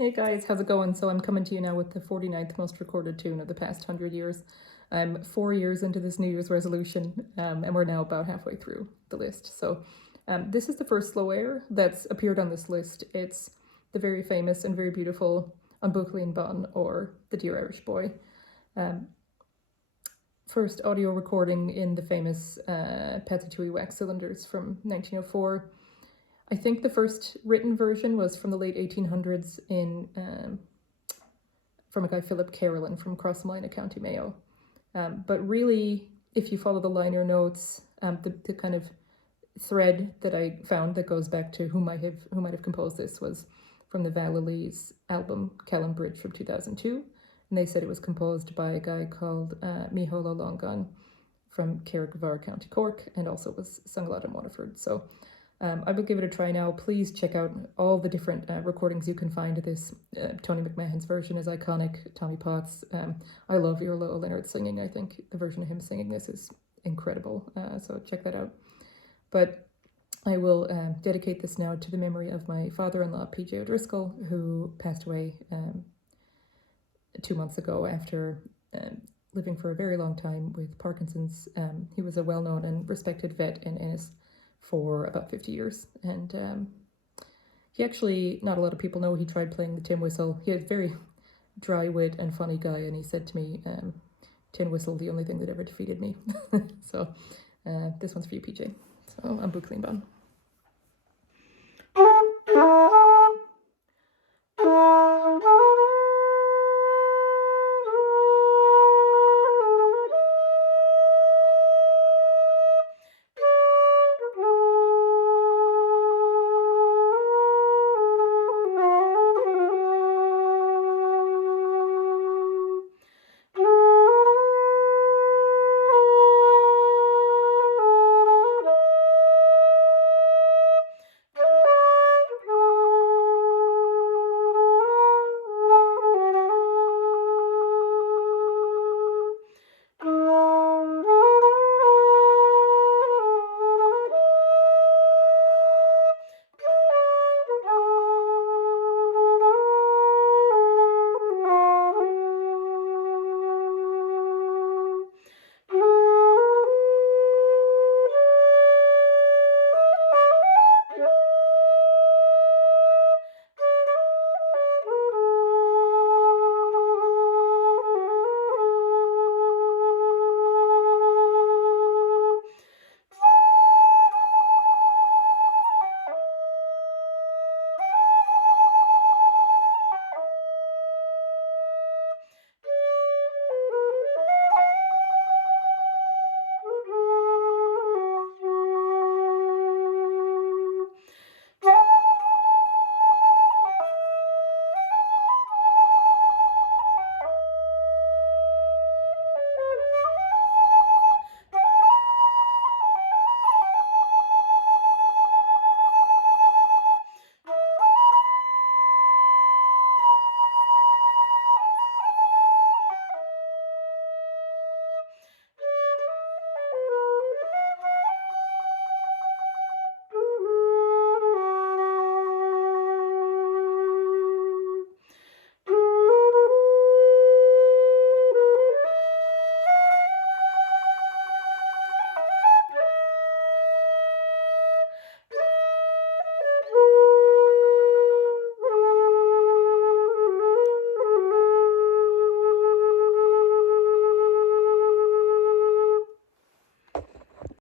Hey guys, how's it going? So I'm coming to you now with the 49th most recorded tune of the past 100 years. I'm 4 years into this New Year's resolution, and we're now about halfway through the list. So this is the first slow air that's appeared on this list. It's the very famous and very beautiful An Buachaillín Bon, or The Dear Irish Boy. First audio recording in the famous Patsy wax cylinders from 1904. I think the first written version was from the late 1800s from a guy, Philip Carolan, from Crossmolina, County Mayo. But really, if you follow the liner notes, the kind of thread that I found that goes back to who might have composed this was from the Vallely's album Callum Bridge from 2002, and they said it was composed by a guy called Mícheál Longan from Carrickmhar, County Cork, and also was sung a lot in Waterford. So I will give it a try now. Please check out all the different recordings you can find of this. Tony McMahon's version is iconic. Tommy Potts. I love Iarla Leonard singing. I think the version of him singing this is incredible. So check that out. But I will dedicate this now to the memory of my father-in-law, PJ O'Driscoll, who passed away 2 months ago after living for a very long time with Parkinson's. He was a well-known and respected vet in Ennis for about 50 years, and he actually, not a lot of people know, he tried playing the tin whistle. He had a very dry wit and funny guy, and he said to me, tin whistle, the only thing that ever defeated me. So this one's for you, PJ. So I'm Buachaillín Bon.